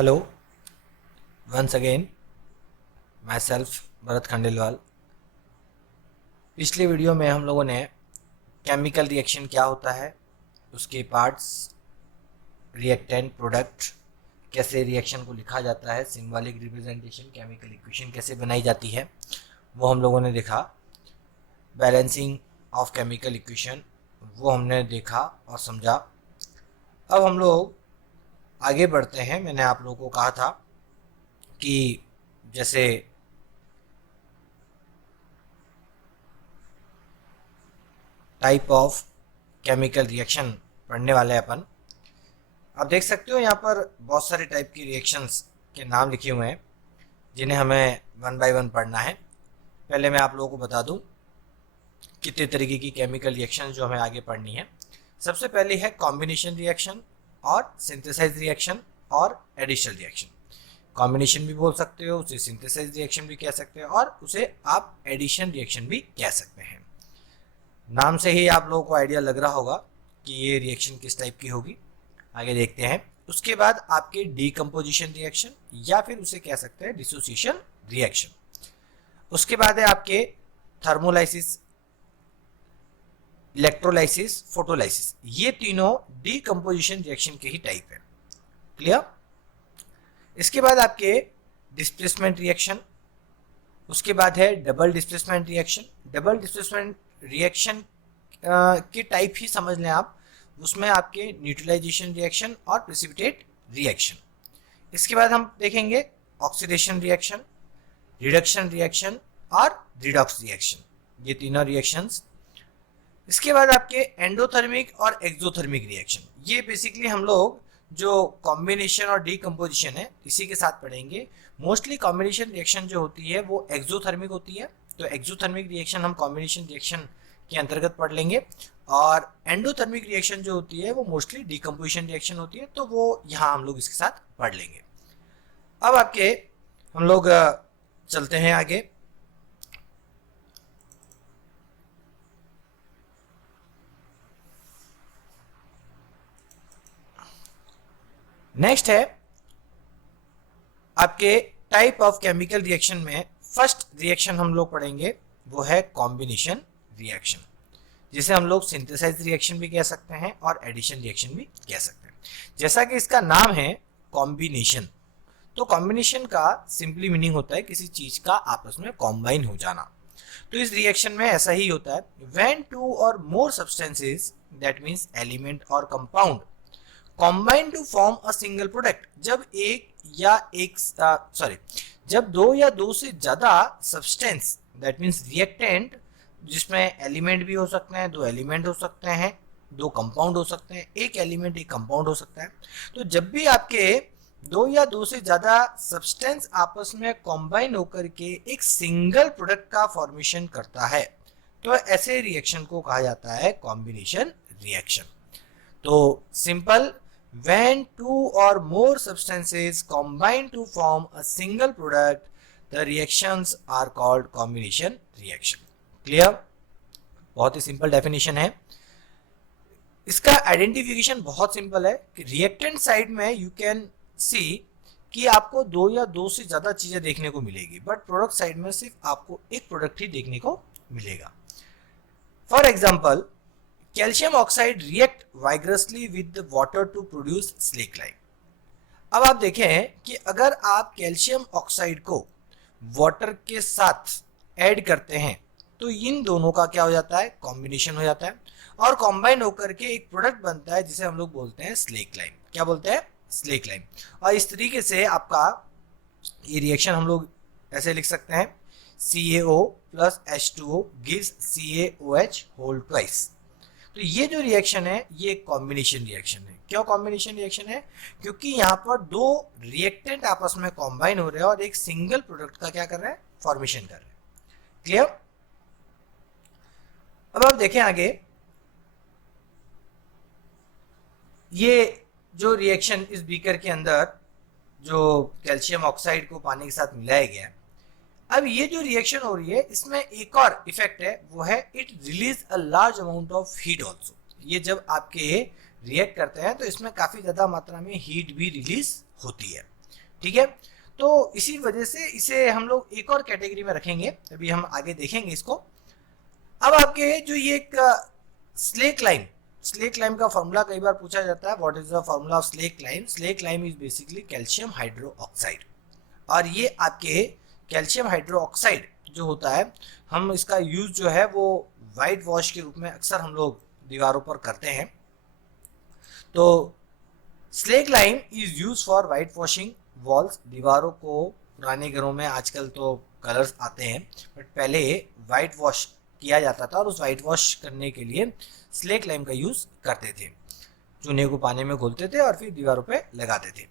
Hello, once again myself Bharat Khandelwal. पिछले video में हम लोगों ने केमिकल रिएक्शन क्या होता है, उसके पार्ट्स, रिएक्टेंट, प्रोडक्ट, कैसे रिएक्शन को लिखा जाता है, सिंबॉलिक रिप्रेजेंटेशन, केमिकल इक्वेशन कैसे बनाई जाती है, वो हम लोगों ने देखा। बैलेंसिंग ऑफ केमिकल इक्वेशन वो हमने देखा और समझा। अब हम लोग आगे बढ़ते हैं। मैंने आप लोगों को कहा था कि जैसे टाइप ऑफ केमिकल रिएक्शन पढ़ने वाले हैं अपन। आप देख सकते हो यहाँ पर बहुत सारे टाइप की रिएक्शंस के नाम लिखे हुए हैं जिन्हें हमें वन बाय वन पढ़ना है। पहले मैं आप लोगों को बता दूं कितने तरीके की केमिकल रिएक्शन जो हमें आगे पढ़नी है। सबसे पहले है कॉम्बिनेशन रिएक्शन और सिंथेसाइज रिएक्शन और एडिशनल रिएक्शन। कॉम्बिनेशन भी बोल सकते हो, उसे सिंथेसाइज रिएक्शन भी कह सकते हो और उसे आप एडिशन रिएक्शन भी कह सकते हैं। नाम से ही आप लोगों को आइडिया लग रहा होगा कि ये रिएक्शन किस टाइप की होगी। आगे देखते हैं। उसके बाद आपके डीकम्पोजिशन रिएक्शन या फिर उसे कह सकते हैं डिसोसिएशन रिएक्शन। उसके बाद है आपके थर्मोलाइसिस, इलेक्ट्रोलाइसिस, फोटोलाइसिस। ये तीनों डीकम्पोजिशन रिएक्शन के ही टाइप है। क्लियर? इसके बाद आपके डिस्प्लेसमेंट रिएक्शन। उसके बाद है double displacement reaction. Double displacement reaction के टाइप ही समझ लें आप। उसमें आपके न्यूट्रलाइजेशन रिएक्शन और प्रेसिपिटेट रिएक्शन। इसके बाद हम देखेंगे ऑक्सीडेशन रिएक्शन, रिडक्शन रिएक्शन और रिडॉक्स रिएक्शन। ये तीनों रिएक्शंस। इसके बाद आपके एंडोथर्मिक और एक्सोथर्मिक रिएक्शन। ये बेसिकली हम लोग जो कॉम्बिनेशन और डीकम्पोजिशन है इसी के साथ पढ़ेंगे। मोस्टली कॉम्बिनेशन रिएक्शन जो होती है वो एक्सोथर्मिक होती है, तो एक्सोथर्मिक रिएक्शन हम कॉम्बिनेशन रिएक्शन के अंतर्गत पढ़ लेंगे। और एंडोथर्मिक रिएक्शन जो होती है वो मोस्टली डीकम्पोजिशन रिएक्शन होती है, तो वो यहाँ हम लोग इसके साथ पढ़ लेंगे। अब आपके हम लोग चलते हैं आगे। नेक्स्ट है आपके टाइप ऑफ केमिकल रिएक्शन में फर्स्ट रिएक्शन हम लोग पढ़ेंगे वो है कॉम्बिनेशन रिएक्शन, जिसे हम लोग सिंथेसाइज रिएक्शन भी कह सकते हैं और एडिशन रिएक्शन भी कह सकते हैं। जैसा कि इसका नाम है कॉम्बिनेशन, तो कॉम्बिनेशन का सिंपली मीनिंग होता है किसी चीज का आपस में कॉम्बाइन हो जाना। तो इस रिएक्शन में ऐसा ही होता है। When two or more substances, that means element or compound, combine to form a single product. जब दो या दो से ज्यादा सब्सटेंस, दैट मींस रिएक्टेंट, जिसमें एलिमेंट भी हो सकते हैं, दो एलिमेंट हो सकते हैं, दो कंपाउंड हो सकते हैं, एक एलिमेंट एक कंपाउंड हो सकता है। तो जब भी आपके दो या दो से ज्यादा सब्सटेंस आपस में कॉम्बाइन होकर के एक सिंगल प्रोडक्ट का फॉर्मेशन करता है, तो ऐसे रिएक्शन को कहा जाता है कॉम्बिनेशन रिएक्शन। तो simple, when two or more substances combine to form a single product, the reactions are called combination reaction. Clear? बहुत ही सिंपल डेफिनेशन है। इसका आइडेंटिफिकेशन बहुत सिंपल है कि रिएक्टेंट साइड में यू कैन सी कि आपको दो या दो से ज्यादा चीजें देखने को मिलेगी, बट प्रोडक्ट साइड में सिर्फ आपको एक प्रोडक्ट ही देखने को मिलेगा। For example, calcium oxide react vigorously with water to produce slaked lime. अब आप देखें कि अगर आप कैल्शियम ऑक्साइड को वाटर के साथ ऐड करते हैं तो इन दोनों का क्या हो जाता है, कॉम्बिनेशन हो जाता है और कॉम्बाइन होकर के एक प्रोडक्ट बनता है जिसे हम लोग बोलते हैं स्लेक-लाइम। क्या बोलते हैं? स्लेक-लाइम। और इस तरीके से आपका ये रिएक्शन हम लोग ऐसे लिख सकते हैं, CaO plus H2O gives CaOH whole twice। तो ये जो रिएक्शन है ये कॉम्बिनेशन रिएक्शन है। क्यों कॉम्बिनेशन रिएक्शन है? क्योंकि यहाँ पर दो रिएक्टेंट आपस में कॉम्बाइन हो रहे हैं और एक सिंगल प्रोडक्ट का क्या कर रहे हैं, फॉर्मेशन कर रहे हैं। क्लियर? अब आप देखें आगे, ये जो रिएक्शन इस बीकर के अंदर जो कैल्शियम ऑक्साइड को पानी के साथ मिलाया गया, अब ये जो रिएक्शन हो रही है इसमें एक और इफेक्ट है, वो है it release a large amount of heat also. ये जब आपके रिएक्ट करते हैं तो इसमें काफी ज्यादा मात्रा में हीट भी रिलीज होती है। ठीक है। तो इसी वजह से इसे हम लोग एक और कैटेगरी में रखेंगे, अभी हम आगे देखेंगे इसको। अब आपके जो ये एक स्लेक लाइम, स्लेक लाइम का फॉर्मूला कई बार पूछा जाता है, what is the formula of slack lime? Slack lime is basically calcium hydro oxide. और ये आपके कैल्शियम हाइड्रो ऑक्साइड जो होता है, हम इसका यूज जो है वो वाइट वॉश के रूप में अक्सर हम लोग दीवारों पर करते हैं। तो slack lime is use for white washing walls. दीवारों को पुराने घरों में आजकल तो कलर्स आते हैं, बट पहले वाइट वॉश किया जाता था और उस वाइट वॉश करने के लिए स्लेक लाइम का यूज करते थे। चूने को पानी में घोलते थे और फिर दीवारों पे लगाते थे।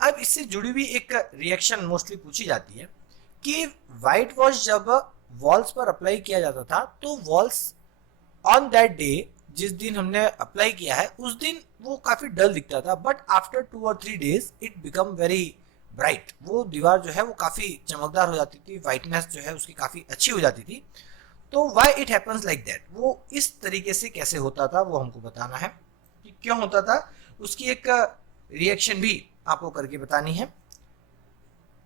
अब इससे जुड़ी हुई एक रिएक्शन मोस्टली पूछी जाती है कि वाइट वॉश जब वॉल्स पर अप्लाई किया जाता था तो वॉल्स ऑन दैट डे, जिस दिन हमने अप्लाई किया है उस दिन वो काफी डल दिखता था, बट आफ्टर 2 और 3 days it become very bright. वो दीवार जो है वो काफी चमकदार हो जाती थी, वाइटनेस जो है उसकी काफी अच्छी हो जाती थी। तो why it happens like that, वो इस तरीके से कैसे होता था वो हमको बताना है कि क्यों होता था। उसकी एक रिएक्शन भी आपको करके बतानी है।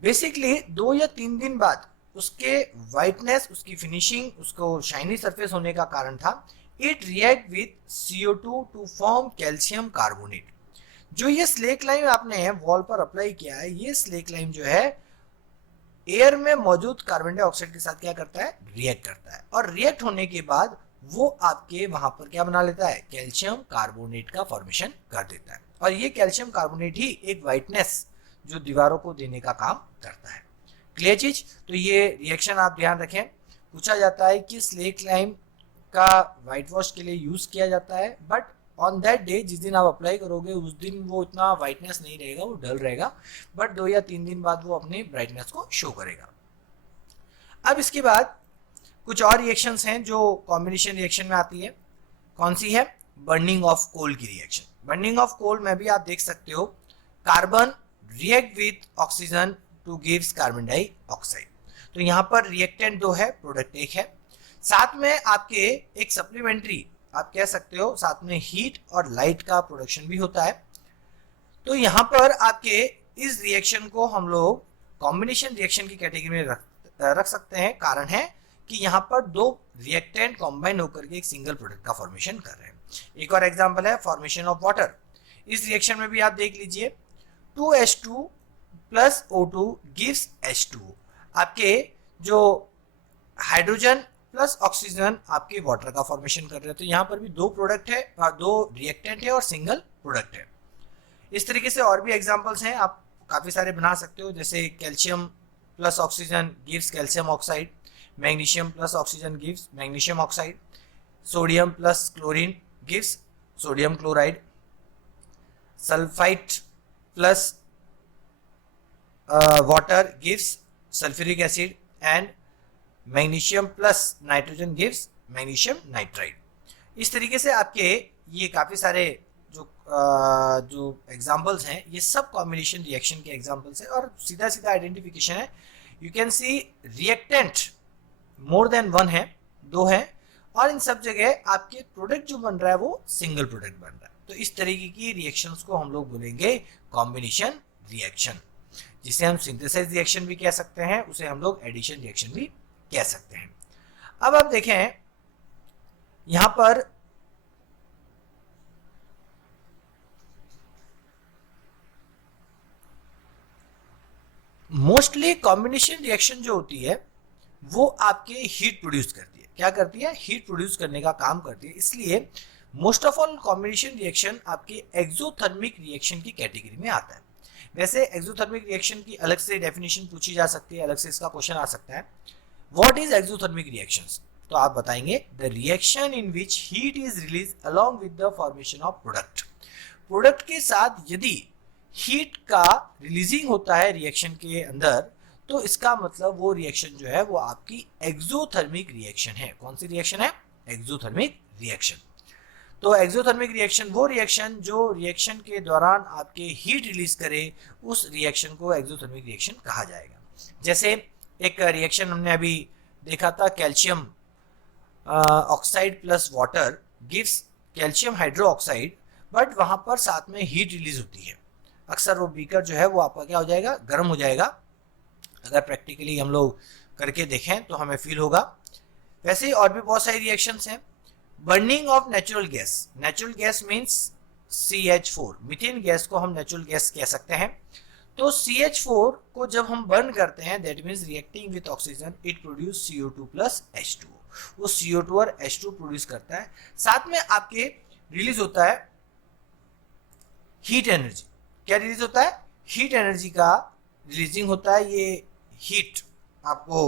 बेसिकली 2 या 3 दिन बाद उसके वाइटनेस, उसकी फिनिशिंग, उसको शाइनी सरफेस होने का कारण था it react with CO2 to form calcium carbonate. जो ये स्लेक लाइम आपने वॉल पर अप्लाई किया है, ये स्लेक लाइम जो है एयर में मौजूद कार्बन डाइऑक्साइड के साथ क्या करता है, रिएक्ट करता है। और रिएक्ट होने के बाद वो आपके वहां पर क्या बना लेता है, कैल्शियम कार्बोनेट का फॉर्मेशन कर देता है। और ये कैल्शियम कार्बोनेट ही एक वाइटनेस जो दीवारों को देने का काम करता है। क्लियर चीज? तो ये रिएक्शन आप ध्यान रखें। पूछा जाता है कि स्लेक लाइम का वाइट वॉश के लिए यूज किया जाता है, बट ऑन दैट डे जिस दिन आप अप्लाई करोगे उस दिन वो इतना वाइटनेस नहीं रहेगा, वो डल रहेगा, बट 2 या 3 दिन बाद वो अपने ब्राइटनेस को शो करेगा। अब इसके बाद कुछ और रिएक्शंस हैं जो कॉम्बिनेशन रिएक्शन में आती है। कौन सी है? बर्निंग ऑफ कोल की रिएक्शन। बर्निंग ऑफ कोल में भी आप देख सकते हो, carbon react with oxygen two gives carbon dioxide. तो यहाँ पर रिएक्टेंट 2 है, प्रोडक्ट 1 है। साथ में आपके एक सप्लीमेंट्री आप कह सकते हो, साथ में हीट और लाइट का प्रोडक्शन भी होता है। तो यहाँ पर आपके इस रिएक्शन को हम लोग कॉम्बिनेशन रिएक्शन की कैटेगरी में रख सकते हैं। कारण है कि यहाँ पर 2 रिएक्टेंट कॉम्बाइन होकर के एक सिंगल प्रोडक्ट का फॉर्मेशन कर रहे हैं। एक और एग्जांपल है फॉर्मेशन ऑफ वाटर। इस रिएक्शन में भी आप देख लीजिए, 2H2 plus O2 gives H2O। आपके जो हाइड्रोजन प्लस ऑक्सीजन आपके वाटर का फॉर्मेशन कर रहे हैं। तो यहाँ पर भी 2 प्रोडक्ट है, 2 रिएक्टेंट है और सिंगल प्रोडक्ट है। इस तरीके से और भी एग्जांपल्स हैं, आप काफी सारे बना सकते हो, जैसे calcium plus oxygen gives calcium oxide, magnesium plus oxygen gives magnesium oxide, sodium plus chlorine gives sodium chloride, sulphite plus water gives sulphuric acid, and magnesium plus nitrogen gives magnesium nitride. इस तरीके से आपके ये काफी सारे जो examples हैं, ये सब कॉम्बिनेशन रिएक्शन के एग्जांपल्स हैं और सीधा सीधा आइडेंटिफिकेशन है। You can see reactant more than 1 है, 2 है, और इन सब जगह आपके प्रोडक्ट जो बन रहा है वो सिंगल प्रोडक्ट बन रहा है। तो इस तरीके की रिएक्शंस को हम लोग बोलेंगे कॉम्बिनेशन रिएक्शन, जिसे हम सिंथेसाइज रिएक्शन भी कह सकते हैं, उसे हम लोग एडिशन रिएक्शन भी कह सकते हैं। अब आप देखें यहां पर मोस्टली कॉम्बिनेशन रिएक्शन जो होती है वो आपके हीट प्रोड्यूस करती है। क्या करती है? हीट प्रोड्यूस करने का काम करती है। इसलिए most of all combination reaction आपके एक्सोथर्मिक रिएक्शन की कैटेगरी में आता है। वैसे एक्सोथर्मिक रिएक्शन की अलग से डेफिनेशन पूछी जा सकती है, अलग से इसका क्वेश्चन आ सकता है। What is exothermic reactions? तो आप बताएंगे the reaction in which heat is release along with the formation of product. Product के साथ यदि हीट का रिलीजिंग होता है रिएक्शन के अंदर, तो इसका मतलब वो रिएक्शन जो है वो आपकी एक्सोथर्मिक रिएक्शन है। कौन सी रिएक्शन है? Exothermic reaction. तो एक्सोथर्मिक रिएक्शन वो रिएक्शन जो रिएक्शन के दौरान आपके हीट रिलीज करे, उस रिएक्शन को एक्सोथर्मिक रिएक्शन कहा जाएगा। जैसे एक रिएक्शन हमने अभी देखा था, calcium oxide plus water gives calcium hydro oxide, but वहां पर साथ में हीट रिलीज होती है। अक्सर वो बीकर जो है वो आपका क्या हो जाएगा, गर्म हो जाएगा। अगर प्रैक्टिकली हम लोग करके देखें तो हमें फील होगा। वैसे ही और भी बहुत सारी रिएक्शंस हैं। Burning of natural gas, natural gas means CH4, methane gas को हम नेचुरल गैस कह सकते हैं। तो CH4 को जब हम बर्न करते हैं, that means reacting with oxygen, it produce CO2 plus H2O। वो CO2 और H2 प्रोड्यूस करता है, साथ में आपके रिलीज होता है हीट एनर्जी। क्या रिलीज होता है, हीट एनर्जी का रिलीजिंग होता है, ये हीट आपको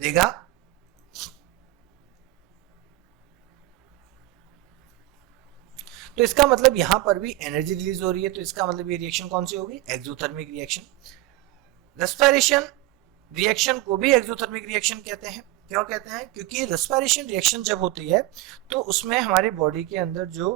देगा। तो इसका मतलब यहां पर भी एनर्जी रिलीज हो रही है, तो इसका मतलब ये रिएक्शन कौन सी होगी, एक्सोथर्मिक रिएक्शन। रेस्पिरेशन रिएक्शन को भी एक्सोथर्मिक रिएक्शन कहते हैं। क्यों कहते हैं, क्योंकि रेस्पिरेशन रिएक्शन जब होती है तो उसमें हमारी बॉडी के अंदर जो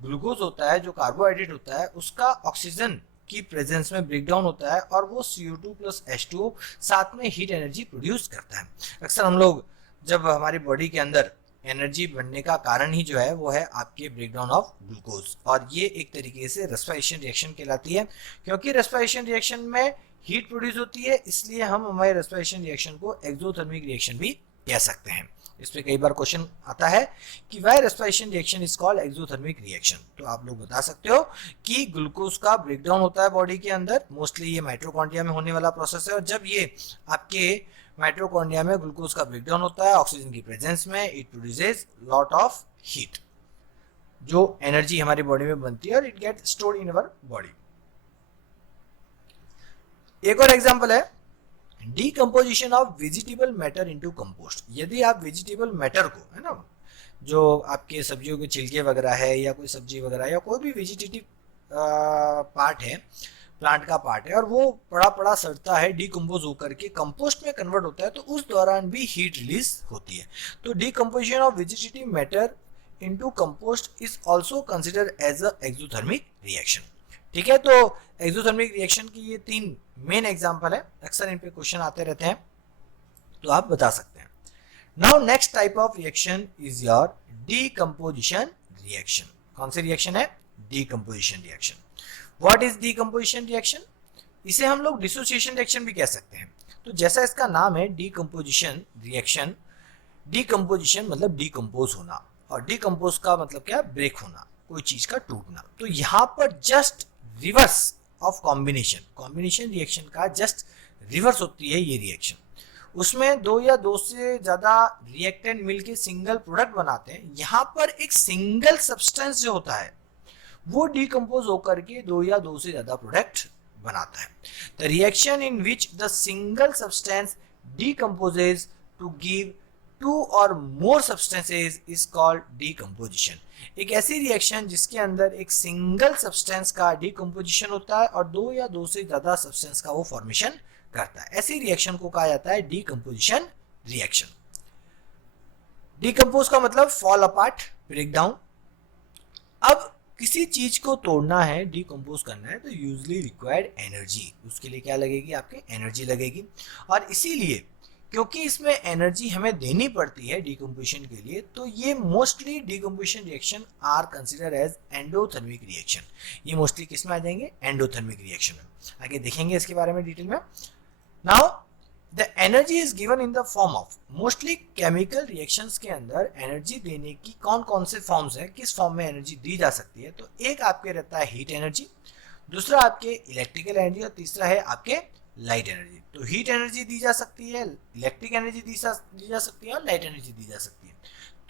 ग्लूकोज होता है, जो कार्बोहाइड्रेट होता है, उसका ऑक्सीजन की प्रेजेंस में ब्रेकडाउन होता है और वो CO2 प्लस H2O साथ में हीट एनर्जी प्रोड्यूस करता है। अक्सर हम लोग जब हमारी बॉडी के अंदर एनर्जी बनने का कारण ही जो है वो है आपके ब्रेकडाउन ऑफ ग्लूकोज, और ये एक तरीके से रेस्पिरेशन रिएक्शन कहलाती है। क्योंकि रेस्पिरेशन रिएक्शन में हीट प्रोड्यूस होती है, इसलिए हम हमारे रेस्पिरेशन रिएक्शन को एक्सोथर्मिक रिएक्शन भी कह सकते हैं। इस पे कई बार क्वेश्चन आता है कि why respiration reaction is called exothermic reaction. तो आप लोग बता सकते हो कि ग्लूकोज का ब्रेकडाउन होता है बॉडी के अंदर, मोस्टली ये माइटोकॉन्ड्रिया में होने वाला प्रोसेस है, और जब ये आपके माइटोकॉन्ड्रिया में ग्लूकोज का ब्रेकडाउन होता है ऑक्सीजन की प्रेजेंस में, it produces lot of heat, जो एनर्जी हमारी बॉडी में बनती है और it get stored in our body. एक और एग्जांपल है decomposition of vegetable matter into compost. यदि आप वेजिटेबल मैटर को, है ना, जो आपके सब्जियों के छिलके वगैरह है या कोई सब्जी वगैरह या कोई भी वेजिटेटिव पार्ट है, प्लांट का पार्ट है, और वो पड़ा पड़ा सड़ता है, डीकम्पोज होकर के कंपोस्ट में कन्वर्ट होता है, तो उस दौरान भी हीट रिलीज होती है। तो decomposition of vegetative matter into compost is also considered as a exothermic reaction. ठीक है, तो एक्सोथर्मिक रिएक्शन की ये 3 मेन एग्जांपल है, अक्सर इन पे क्वेश्चन आते रहते हैं, तो आप बता सकते हैं। Now next type of reaction is your decomposition reaction. कौन सी रिएक्शन है, decomposition reaction. What is decomposition reaction, इसे हम लोग डिसोसिएशन रिएक्शन भी कह सकते हैं। तो जैसा इसका नाम है डीकम्पोजिशन रिएक्शन, डीकम्पोजिशन मतलब डीकम्पोज होना, और डीकम्पोज का मतलब क्या, ब्रेक होना, कोई चीज का टूटना। तो यहाँ पर just reverse of combination reaction का जस्ट रिवर्स होती है ये रिएक्शन। उसमें 2 या 2 से ज्यादा रिएक्टेंट मिलके सिंगल प्रोडक्ट बनाते हैं। यहाँ पर एक सिंगल सब्सटेंस जो होता है वो डीकम्पोज होकर के 2 या 2 से ज्यादा प्रोडक्ट बनाता है। The reaction in which the single substance decomposes to give 2 और more substances is called decomposition. एक ऐसी रिएक्शन जिसके अंदर एक सिंगल सब्सटेंस का डीकम्पोजिशन होता है और 2 या 2 से ज्यादा सब्सटेंस का वो फॉर्मेशन करता है, ऐसी रिएक्शन को कहा जाता है डीकम्पोजिशन रिएक्शन। डीकम्पोज का मतलब फॉल अपार्ट, ब्रेक डाउन। अब किसी चीज को तोड़ना है, डीकम्पोज करना है, तो यूजली रिक्वायर्ड एनर्जी, उसके लिए क्या लगेगी, आपके एनर्जी लगेगी। और इसीलिए क्योंकि इसमें एनर्जी हमें देनी पड़ती है डीकम्पोजिशन के लिए, तो ये mostly decomposition reaction are consider as endothermic reaction. ये मोस्टली किस में आ जाएंगे, एंडोथर्मिक रिएक्शन में। आगे देखेंगे इसके बारे में डिटेल में। Now the energy is given in the form of, mostly chemical reactions के अंदर एनर्जी देने की कौन कौन से फॉर्म्स हैं, किस फॉर्म में एनर्जी दी जा सकती है। तो एक आपके रहता है हीट एनर्जी, दूसरा आपके इलेक्ट्रिकल एनर्जी, और तीसरा है आपके लाइट एनर्जी। तो हीट एनर्जी दी जा सकती है, इलेक्ट्रिक एनर्जी दी जा सकती है, और लाइट एनर्जी दी जा सकती है।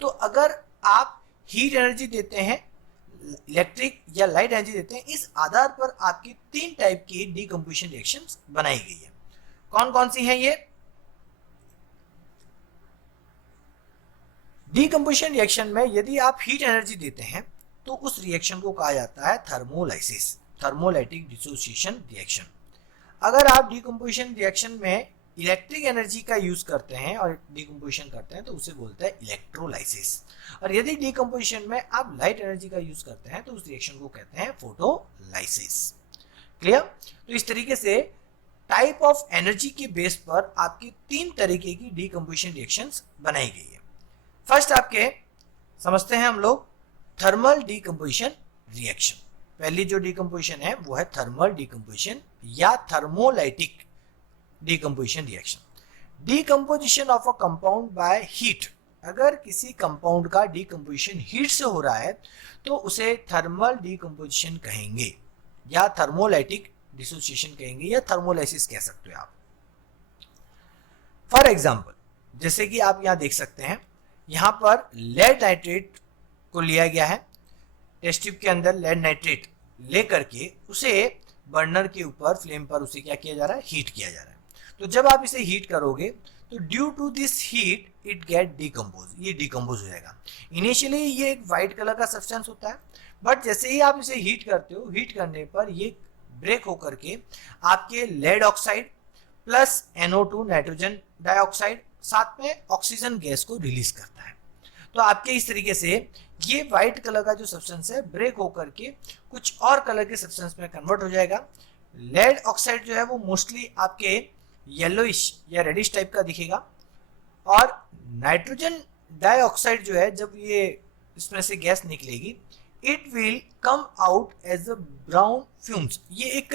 तो अगर आप हीट एनर्जी देते हैं, इलेक्ट्रिक या लाइट एनर्जी देते हैं, इस आधार पर आपकी 3 टाइप की डीकम्पोजिशन रिएक्शंस बनाई गई है। कौन कौन सी हैं ये? डीकम्पोजिशन रिएक्शन में यदि आप हीट एनर्जी देते हैं तो उस रिएक्शन को कहा जाता है थर्मोलाइसिस, थर्मोलाइटिक डिसोसिएशन रिएक्शन। अगर आप डीकम्पोजिशन रिएक्शन में इलेक्ट्रिक एनर्जी का यूज करते हैं और डीकम्पोजिशन करते हैं तो उसे बोलते हैं इलेक्ट्रोलाइसिस। और यदि डीकम्पोजिशन में आप लाइट एनर्जी का यूज करते हैं तो उस रिएक्शन को कहते हैं फोटोलाइसिस। क्लियर? तो इस तरीके से टाइप ऑफ एनर्जी के बेस पर आपकी 3 तरीके की डीकम्पोजिशन रिएक्शंस बनाई गई है। फर्स्ट आपके समझते हैं हम लोग थर्मल डीकम्पोजिशन रिएक्शन। पहली जो डिकम्पोजिशन है वो है थर्मल डिकम्पोजिशन या thermolytic decomposition reaction. Decomposition of a compound by heat, अगर किसी कंपाउंड का डिकम्पोजिशन हीट से हो रहा है तो उसे थर्मल डिकम्पोजिशन कहेंगे या थर्मोलाइटिक डिसोसिएशन कहेंगे या थर्मोलाइसिस कह सकते हो आप। फॉर एग्जाम्पल, जैसे कि आप यहाँ देख सकते हैं, यहाँ पर लेड नाइट्रेट को लिया गया है, टेस्ट ट्यूब के अंदर लेड नाइट्रेट लेकर के उसे बर्नर के ऊपर फ्लेम पर उसे क्या किया जा रहा है, हीट किया जा रहा है। तो जब आप इसे हीट करोगे तो due to this heat it get decompose, ये डिकम्पोज हो जाएगा। इनिशियली ये एक वाइट कलर का सब्सटेंस होता है, बट जैसे ही आप इसे हीट करते हो, हीट करने पर ये ब्रेक होकर के आपके lead oxide plus NO2 nitrogen dioxide साथ में ऑक्सीजन गैस को रिलीज करता है। तो आपके इस तरीके से ये व्हाइट कलर का जो सब्सटेंस है ब्रेक होकर के कुछ और कलर के सब्सटेंस में कन्वर्ट हो जाएगा। लेड ऑक्साइड जो है वो मोस्टली आपके येलोइश या रेडिश टाइप का दिखेगा, और नाइट्रोजन डाइऑक्साइड जो है जब ये इसमें से गैस निकलेगी it will come out as a brown fumes, ये एक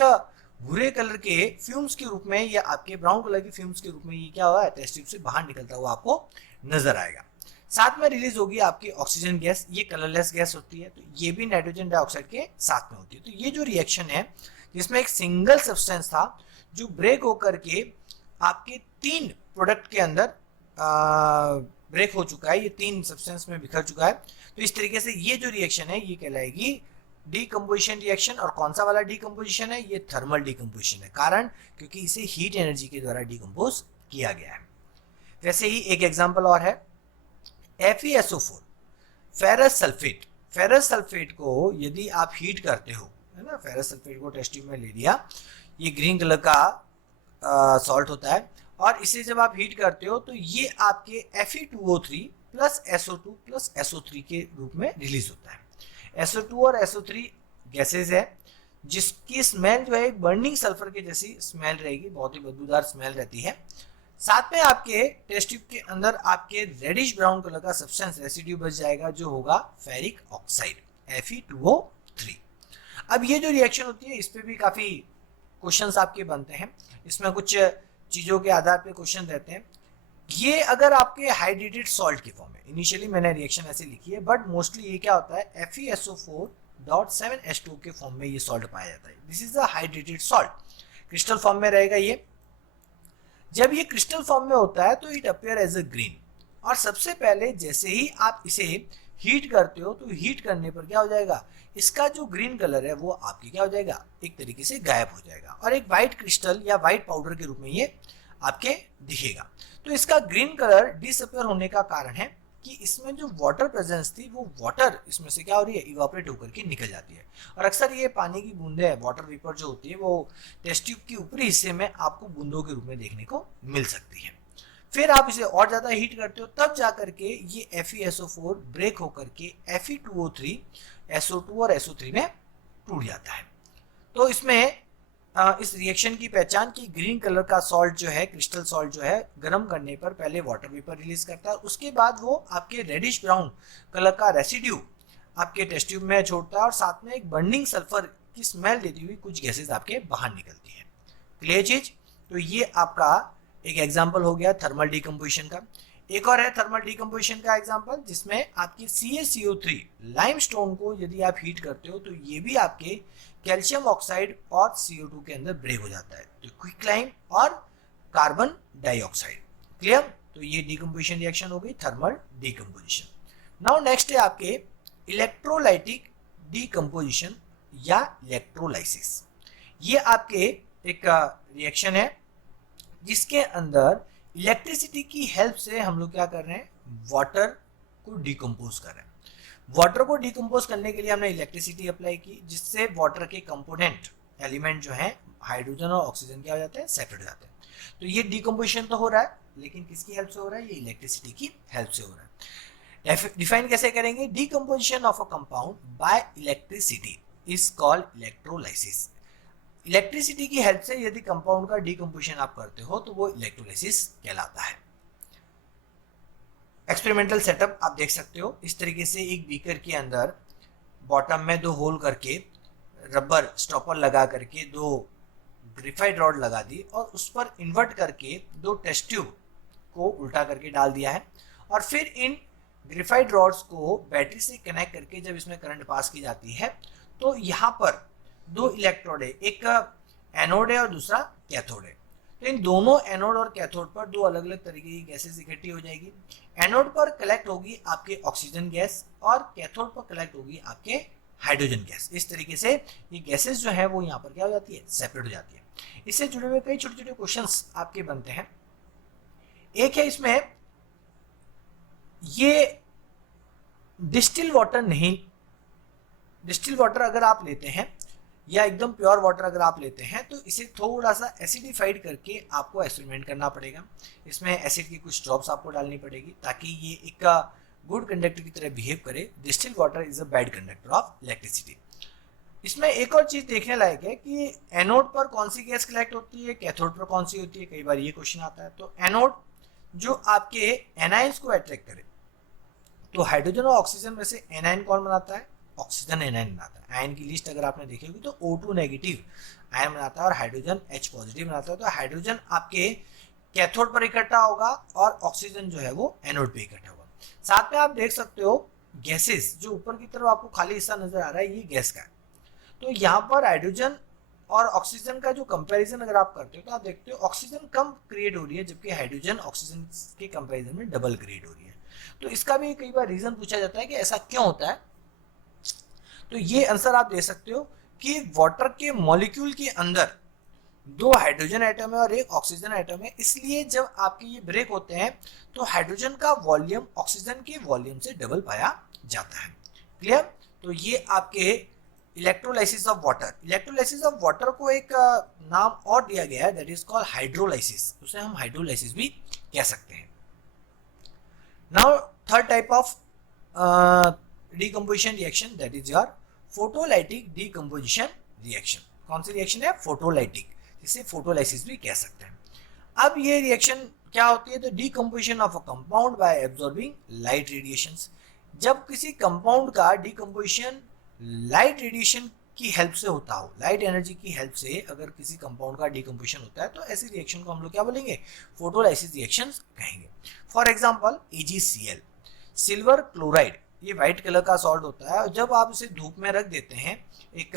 भूरे कलर के फ्यूम्स के रूप में या आपके ब्राउन कलर के फ्यूम्स के रूप में ये क्या हुआ है, टेस्ट ट्यूब से बाहर निकलता हुआ आपको नजर आएगा। साथ में रिलीज होगी आपकी ऑक्सीजन गैस, ये कलरलेस गैस होती है, तो ये भी नाइट्रोजन डाइऑक्साइड के साथ में होती है। तो ये जो रिएक्शन है जिसमें एक सिंगल सब्सटेंस था जो ब्रेक होकर के आपके 3 प्रोडक्ट के अंदर ब्रेक हो चुका है, ये 3 सब्सटेंस में बिखर चुका है। तो इस तरीके से ये जो रिएक्शन है ये कहलाएगी डीकम्पोजिशन रिएक्शन। और कौन सा वाला डीकम्पोजिशन है, ये थर्मल डीकम्पोजिशन है, कारण क्योंकि इसे हीट एनर्जी के द्वारा डीकम्पोज किया गया है। वैसे ही एक एग्जांपल और है FeSO4 ferrous sulphate. Ferrous sulphate को यदि आप हीट करते हो, है ना, फेरस सल्फेट को टेस्ट ट्यूब में ले लिया, ये ग्रीन कलर का सॉल्ट होता है, और इसे जब आप हीट करते हो तो ये आपके Fe2O3 plus SO2 plus SO3 के रूप में रिलीज होता है। SO2 और SO3 गैसेज है जिसकी स्मेल जो है बर्निंग सल्फर के जैसी स्मेल रहेगी, बहुत ही बदबूदार स्मेल रहती है। साथ में आपके टेस्ट ट्यूब के अंदर आपके रेडिश ब्राउन कलर का सब्सटेंस रेसिड्यू बच जाएगा जो होगा फेरिक ऑक्साइड Fe2O3। अब ये जो रिएक्शन होती है इस पे भी काफी क्वेश्चंस आपके बनते हैं, इसमें कुछ चीजों के आधार पे क्वेश्चन रहते हैं। ये अगर आपके हाइड्रेटेड सॉल्ट की फॉर्म है, इनिशियली मैंने रिएक्शन ऐसे लिखी है, बट मोस्टली ये क्या होता है FeSO4.7H2 के फॉर्म में ये सॉल्ट पाया जाता है। This is the hydrated salt, crystal form में रहेगा ये। जब ये क्रिस्टल फॉर्म में होता है तो it appear as a green, और सबसे पहले जैसे ही आप इसे हीट करते हो तो हीट करने पर क्या हो जाएगा, इसका जो ग्रीन कलर है वो आपके क्या हो जाएगा, एक तरीके से गायब हो जाएगा, और एक व्हाइट क्रिस्टल या व्हाइट पाउडर के रूप में ये आपके दिखेगा। तो इसका ग्रीन कलर डिसअपियर होने का कारण है कि इसमें जो वाटर प्रेजेंस थी वो वाटर इसमें से क्या हो रही है, इवापोरेट होकर के निकल जाती है। और अक्सर ये पानी की बूंदे, वाटर वेपर जो होती है वो टेस्ट ट्यूब के ऊपरी हिस्से में आपको बूंदों के रूप में देखने को मिल सकती है। फिर आप इसे और ज्यादा हीट करते हो तब जाकर के ये FeSO4 ब्रेक होकर के Fe2O3, SO2 और SO3 में टूट जाता है। तो इसमें इस रिएक्शन की पहचान की ग्रीन कलर का सॉल्ट जो है, क्रिस्टल सॉल्ट जो है, गर्म करने पर पहले वाटर वेपर रिलीज करता है, उसके बाद वो आपके रेडिश ब्राउन कलर का रेसिड्यू आपके टेस्ट ट्यूब में छोड़ता है, और साथ में एक बर्निंग सल्फर की स्मेल देती हुई कुछ गैसेज आपके बाहर निकलती है। क्लियर चीज? तो ये आपका एक एग्जाम्पल हो गया थर्मल डिकम्पोजिशन का। एक और है थर्मल डिकम्पोजिशन का एग्जाम्पल जिसमें आपकी CaCO3 लाइमस्टोन को यदि आप हीट करते हो तो ये भी आपके कैल्शियम ऑक्साइड और CO2 के अंदर ब्रेक हो जाता है, तो क्विकलाइम और कार्बन डाइऑक्साइड। क्लियर? तो ये डिकम्पोजिशन रिएक्शन हो गई थर्मल डिकम्पोजिशन। नाउ नेक्स्ट है आपके इलेक्ट्रोलाइटिक डिकम्पोजिशन या इलेक्ट्रोलाइसिस। ये आपके एक रिएक्शन है जिसके अंदर इलेक्ट्रिसिटी की हेल्प से हम लोग क्या कर रहे हैं, वाटर को डिकम्पोज कर रहे हैं। वाटर को डिकम्पोज करने के लिए हमने इलेक्ट्रिसिटी अप्लाई की, जिससे वाटर के कंपोनेंट एलिमेंट जो है हाइड्रोजन और ऑक्सीजन क्या हो जाते हैं, सेपरेट हो जाते हैं। तो ये डिकम्पोजिशन तो हो रहा है, लेकिन किसकी हेल्प से हो रहा है, ये इलेक्ट्रिसिटी की हेल्प से हो रहा है। डिफाइन कैसे करेंगे, decomposition of a compound bye electricity is called electrolysis. Electricity की हेल्प से यदि कंपाउंड का डिकम्पोजिशन आप करते हो तो वो इलेक्ट्रोलाइसिस कहलाता है। एक्सपेरिमेंटल सेटअप आप देख सकते हो, इस तरीके से एक बीकर के अंदर बॉटम में 2 होल करके रबर स्टॉपर लगा करके दो ग्रेफाइट रॉड लगा दी और उस पर इन्वर्ट करके दो टेस्ट ट्यूब को उल्टा करके डाल दिया है, और फिर इन ग्रेफाइट रॉड्स को बैटरी से कनेक्ट करके जब इसमें करंट पास की जाती है तो यहाँ पर दो इलेक्ट्रोड है, एक एनोड है और दूसरा कैथोड है। तो इन दोनों एनोड और कैथोड पर दो अलग अलग तरीके की गैसेस इकट्ठी हो जाएगी। एनोड पर कलेक्ट होगी आपके ऑक्सीजन गैस और कैथोड पर कलेक्ट होगी आपके हाइड्रोजन गैस। इस तरीके से ये गैसेस जो है वो यहाँ पर क्या हो जाती है, सेपरेट हो जाती है। इससे जुड़े हुए कई छोटे छोटे क्वेश्चंस आपके बनते हैं। एक है इसमें ये डिस्टिल वाटर नहीं, डिस्टिल वाटर अगर आप लेते हैं या एकदम प्योर वाटर अगर आप लेते हैं तो इसे थोड़ा सा एसिडिफाइड करके आपको एक्सपेरिमेंट करना पड़ेगा। इसमें एसिड की कुछ ड्रॉप्स आपको डालनी पड़ेगी ताकि ये एक गुड कंडक्टर की तरह बिहेव करे। Distil water is a bad conductor of electricity. इसमें एक और चीज देखने लायक है कि एनोड पर कौन सी गैस कलेक्ट होती है, कैथोड पर कौन सी होती है। कई बार ये क्वेश्चन आता है। तो एनोड जो आपके एनायंस को अट्रैक्ट करे, तो हाइड्रोजन और ऑक्सीजन में से एनायन कौन बनाता है, ऑक्सीजन एनायन बनाता है। आयन की लिस्ट अगर आपने देखी होगी तो O2 नेगेटिव आयन बनाता है और हाइड्रोजन H पॉजिटिव बनाता है। तो हाइड्रोजन आपके कैथोड पर इकट्ठा होगा और ऑक्सीजन जो है वो एनोड पे इकट्ठा होगा। साथ में आप देख सकते हो गैसेस जो ऊपर की तरफ आपको खाली हिस्सा नजर आ रहा है, ये गैस का है। तो यहाँ पर हाइड्रोजन और ऑक्सीजन का जो कंपैरिजन अगर आप करते हो तो आप देखते हो ऑक्सीजन कम क्रिएट हो रही है जबकि हाइड्रोजन ऑक्सीजन के कंपैरिजन में डबल क्रिएट हो रही है। तो इसका भी कई बार रीजन पूछा जाता है कि ऐसा क्यों होता है। तो ये आंसर आप दे सकते हो कि वाटर के मॉलिक्यूल के अंदर दो हाइड्रोजन एटम है और एक ऑक्सीजन एटम है, इसलिए जब आपके ये ब्रेक होते हैं तो हाइड्रोजन का वॉल्यूम ऑक्सीजन के वॉल्यूम से डबल पाया जाता है। क्लियर। तो ये आपके electrolysis of water, electrolysis of water को एक नाम और दिया गया है, दैट इज कॉल्ड हाइड्रोलाइसिस। उसे हम हाइड्रोलाइसिस भी कह सकते हैं। Now third type of decomposition reaction, that is your photolytic decomposition reaction। कौन सी रिएक्शन है, फोटोलाइटिक, जिसे फोटोलाइसिस भी कह सकते हैं। अब ये रिएक्शन क्या होती है, तो decomposition of a compound bye absorbing light radiations. जब किसी कंपाउंड का डीकम्पोजिशन लाइट रेडिएशन की हेल्प से होता हो, लाइट एनर्जी की हेल्प से अगर किसी कंपाउंड का डीकम्पोजिशन होता है तो ऐसी रिएक्शन को हम लोग क्या बोलेंगे, फोटोलाइसिस रिएक्शंस कहेंगे। For example AgCl, silver chloride, ये व्हाइट कलर का सॉल्ट होता है और जब आप इसे धूप में रख देते हैं, एक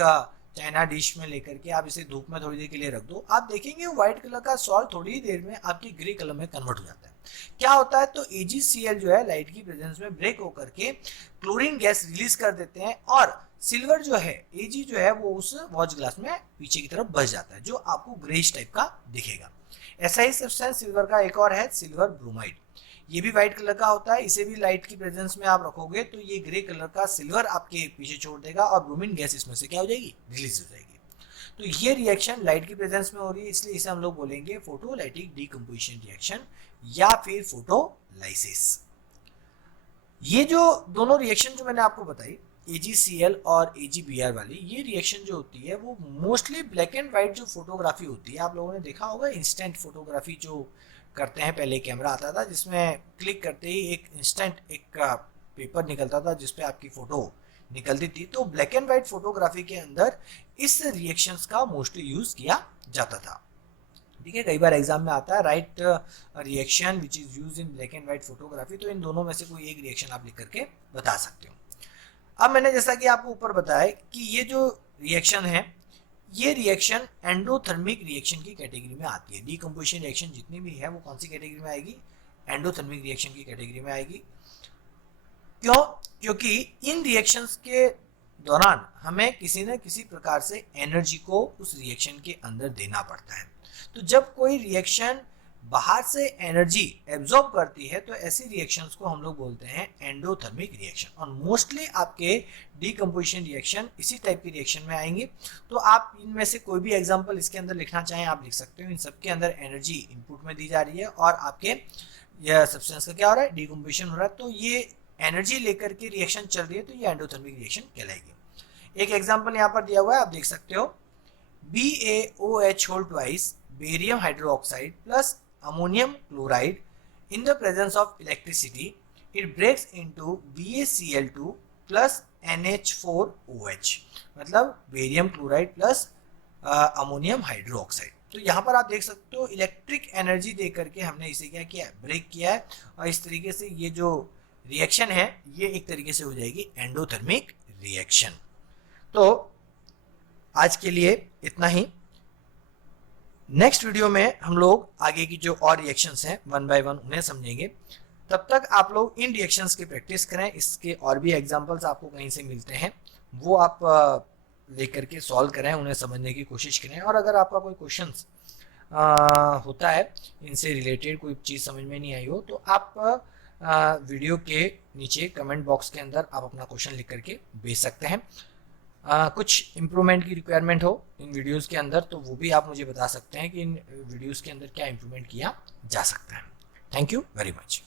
चाइना डिश में लेकर के आप इसे धूप में थोड़ी देर के लिए रख दो, आप देखेंगे व्हाइट कलर का सॉल्ट थोड़ी ही देर में आपके ग्रे कलर में कन्वर्ट हो जाता है। क्या होता है, तो AgCl जो है लाइट की प्रेजेंस में ब्रेक होकर के क्लोरीन गैस रिलीज कर देते हैं और सिल्वर जो है, Ag जो है वो उस वॉच ग्लास में पीछे की तरफ बच जाता है जो आपको ग्रेइश टाइप का दिखेगा। ऐसा ही सब्सटेंस सिल्वर का एक और है, सिल्वर ब्रोमाइड। ये भी व्हाइट कलर का होता है, इसे भी लाइट की प्रेजेंस में आप रखोगे तो ये ग्रे कलर का सिल्वर आपके पीछे छोड़ देगा और ब्रोमीन गैस इसमें से क्या हो जाएगी, रिलीज हो जाएगी। तो ये रिएक्शन लाइट की प्रेजेंस में हो रही है, इसलिए इसे हम लोग बोलेंगे फोटोलाइटिक डीकम्पोजिशन रिएक्शन या फिर फोटोलाइसिस। ये जो दोनों रिएक्शन जो मैंने आपको बताई, AgCl और AgBr वाली, ये रिएक्शन जो होती है वो मोस्टली ब्लैक एंड व्हाइट जो फोटोग्राफी होती है, आप लोगों ने देखा होगा इंस्टेंट फोटोग्राफी जो करते हैं, पहले कैमरा आता था जिसमें क्लिक करते ही एक इंस्टेंट एक पेपर निकलता था जिसपे आपकी फोटो निकलती थी। तो ब्लैक एंड व्हाइट फोटोग्राफी के अंदर इस रिएक्शंस का मोस्टली यूज किया जाता था। ठीक है, कई बार एग्जाम में आता है right reaction which is use in black and white photography, तो इन दोनों में से कोई एक रिएक्शन आप लिख करके बता सकते हो। अब मैंने जैसा कि आपको ऊपर बताया कि ये जो रिएक्शन है, ये रिएक्शन एंडोथर्मिक रिएक्शन की कैटेगरी में आती है। डीकम्पोजिशन रिएक्शन जितनी भी है वो कौन सी कैटेगरी में आएगी, एंडोथर्मिक रिएक्शन की कैटेगरी में आएगी। क्यों, क्योंकि इन रिएक्शंस के दौरान हमें किसी न किसी प्रकार से एनर्जी को उस रिएक्शन के अंदर देना पड़ता है। तो जब कोई रिएक्शन बाहर से एनर्जी एब्जॉर्ब करती है तो ऐसी रिएक्शंस को हम लोग बोलते हैं एंडोथर्मिक रिएक्शन। और मोस्टली आपके डीकम्पोजिशन रिएक्शन इसी टाइप की रिएक्शन में आएंगे। तो आप इनमें से कोई भी एग्जांपल इसके अंदर लिखना चाहें आप लिख सकते हो। इन सब के अंदर एनर्जी इनपुट में दी जा रही है और आपके यह सब्सटेंस का क्या हो रहा है, डीकम्पोजिशन हो रहा है, तो ये एनर्जी लेकर के रिएक्शन चल रही है, तो ये एंडोथर्मिक रिएक्शन कहलाएगी। एक एग्जाम्पल यहाँ पर दिया हुआ है, आप देख सकते हो, BaOH whole twice barium hydroxide plus ammonium chloride in the presence of electricity, it breaks into BaCl2 plus NH4OH, मतलब barium chloride plus ammonium hydroxide. तो यहाँ पर आप देख सकते हो इलेक्ट्रिक एनर्जी दे करके हमने इसे क्या किया, ब्रेक किया है, और इस तरीके से ये जो रिएक्शन है ये एक तरीके से हो जाएगी एंडोथर्मिक रिएक्शन। तो आज के लिए इतना ही। नेक्स्ट वीडियो में हम लोग आगे की जो और रिएक्शंस हैं वन बाय वन उन्हें समझेंगे। तब तक आप लोग इन रिएक्शंस की प्रैक्टिस करें, इसके और भी एग्जांपल्स आपको कहीं से मिलते हैं वो आप लेकर के सॉल्व करें, उन्हें समझने की कोशिश करें। और अगर आपका कोई क्वेश्चंस होता है इनसे रिलेटेड, कोई चीज़ समझ में नहीं आई हो, तो आप वीडियो के नीचे कमेंट बॉक्स के अंदर आप अपना क्वेश्चन लिख करके भेज सकते हैं। कुछ इम्प्रूवमेंट की रिक्वायरमेंट हो इन वीडियोस के अंदर तो वो भी आप मुझे बता सकते हैं कि इन वीडियोस के अंदर क्या इम्प्रूवमेंट किया जा सकता है। Thank you very much.